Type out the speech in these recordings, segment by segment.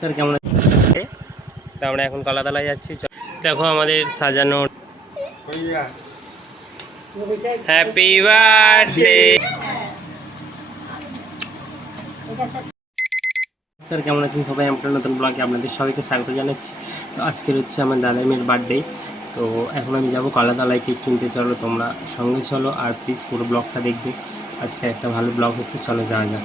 Sir কেমন আছে? তো আমরা এখন কলাতলায় যাচ্ছি। দেখো আমাদের সাজানো। হ্যাপি বার্থডে স্যার, কেমন আছেন সবাই? আমার নতুন ব্লগে আপনাদের সবাইকে স্বাগত জানাচ্ছি। তো আজকের হচ্ছে আমার দাদা মেয়ের বার্থডে। তো এখন আমি যাবো কলাতলায়, কেক কিনতে। চলো তোমরা সঙ্গে চলো, আর প্লিজ পুরো ব্লগটা দেখবে। আজকে একটা ভালো ব্লগ হচ্ছে, চলো যাওয়া যাক।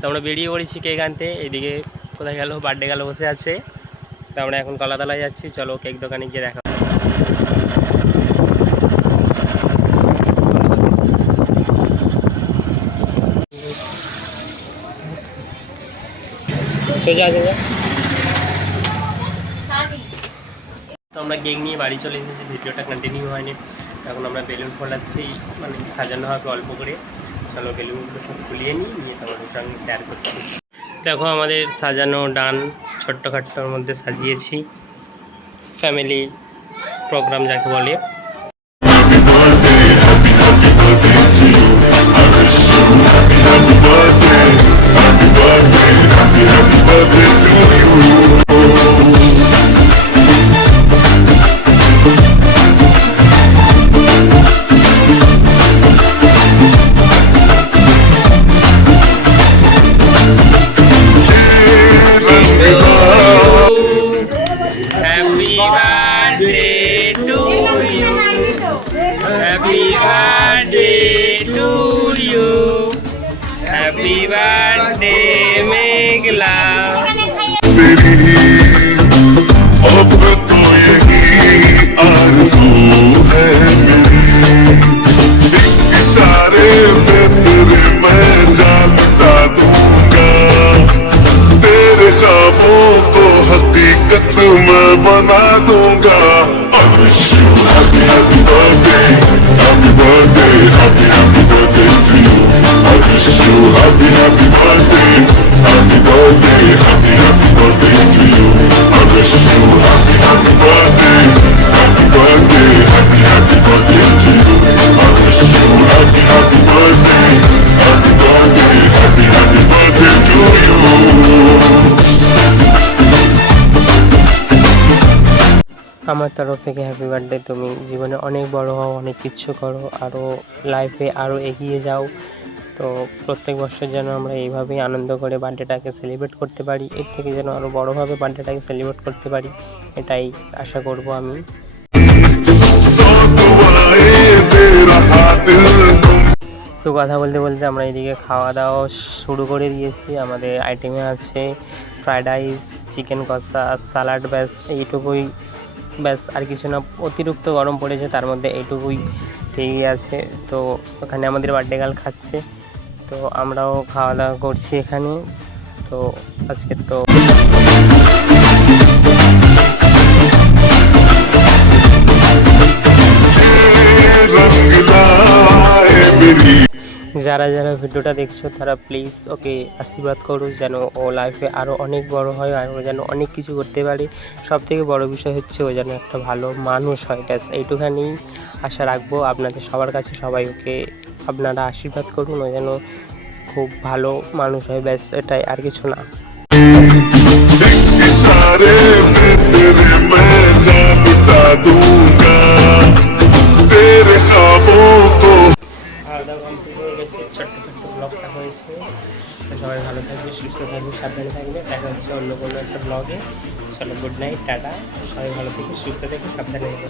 তো আমরা বেরিয়ে পড়েছি কেক আনতে। এদিকে কোথায় গেল, বার্থডে গেল বসে আছে। তো আমরা এখন কলাতলায় যাচ্ছি, চলো কেক দোকানে গিয়ে দেখা। সোজা সোজা। তো আমরা কেক নিয়ে বাড়ি চলে এসেছি, ভিডিওটা কন্টিনিউ হয়নি। এখন আমরা বেলুন ফোলাচ্ছি, মানে সাজানো হবে অল্প করে। চলো বেলুনগুলো সব খুলিয়ে নিয়ে তোমাদের সঙ্গে শেয়ার করছি। দেখো আমাদের সাজানো ডান, ছোট্টখাট্টোর মধ্যে সাজিয়েছি, ফ্যামিলি প্রোগ্রাম যাকে বলে। Happy birthday to you. Happy birthday Meghla. अब तो यही आरज़ू है मेरी, एक इशारे पे तेरे मैं जान बता दूंगा, तेरे ख्वाबों को हकीकत मैं बना दूंगा। I wish you happy happy birthday, happy birthday, happy happy birthday to you. I wish you happy happy birthday, happy birthday, happy happy birthday to you. I wish you happy happy birthday, happy birthday, happy happy birthday to you. I wish you happy happy birthday, happy birthday, happy happy birthday to you. আমার তরফ থেকে happy birthday. তুমি জীবনে অনেক বড় হও, অনেক কিছু করো, আরও লাইফে আরও এগিয়ে যাও। তো প্রত্যেক বছর যেন আমরা এইভাবেই আনন্দ করে বার্থডেটাকে সেলিব্রেট করতে পারি, এর থেকে যেন আরও বড়োভাবে বার্থডেটাকে সেলিব্রেট করতে পারি, এটাই আশা করব আমি। তো কথা বলতে বলতে আমরা এদিকে খাওয়া দাওয়া শুরু করে দিয়েছি। আমাদের আইটেমে আছে ফ্রায়েড রাইস, চিকেন কষা, সালাড, ব্যাস এইটুকুই। ব্যাস আর কিছু না, অতিরিক্ত গরম পড়েছে তার মধ্যে এইটুকুই ঠিকই আছে। তো ওখানে আমাদের বার্থডে গার্ল খাচ্ছে, তো আমরাও খাওয়া দাওয়া করছি এখানে। তো আজকে তো যারা যারা ভিডিওটা দেখছো তারা প্লিজ ওকে আশীর্বাদ করো, যেন ও লাইফে আরও অনেক বড় হয়, আর ও যেন অনেক কিছু করতে পারে। সবথেকে বড় বিষয় হচ্ছে ও যেন একটা ভালো মানুষ হয়। ব্যাস এইটুখানি আশা রাখবো আপনাদের সবার কাছে। সবাই ওকে আপনারা আশীর্বাদ করুন, ও যেন খুব ভালো মানুষ হয়। ব্যাস এটাই, আর কিছু না। খাওয়া দাওয়া কমপ্লিট হয়ে গেছে, ছোট্ট ব্লগটা হয়েছে। তো সবাই ভালো থাকবে, সুস্থ থাকবে, সাবধানে থাকবে। দেখা হচ্ছে অন্য কোনো একটা ব্লগে। চলো গুড নাইট, টাটা। সবাই ভালো থাকবে, সুস্থ থাকবে, সাবধানে থাকবে।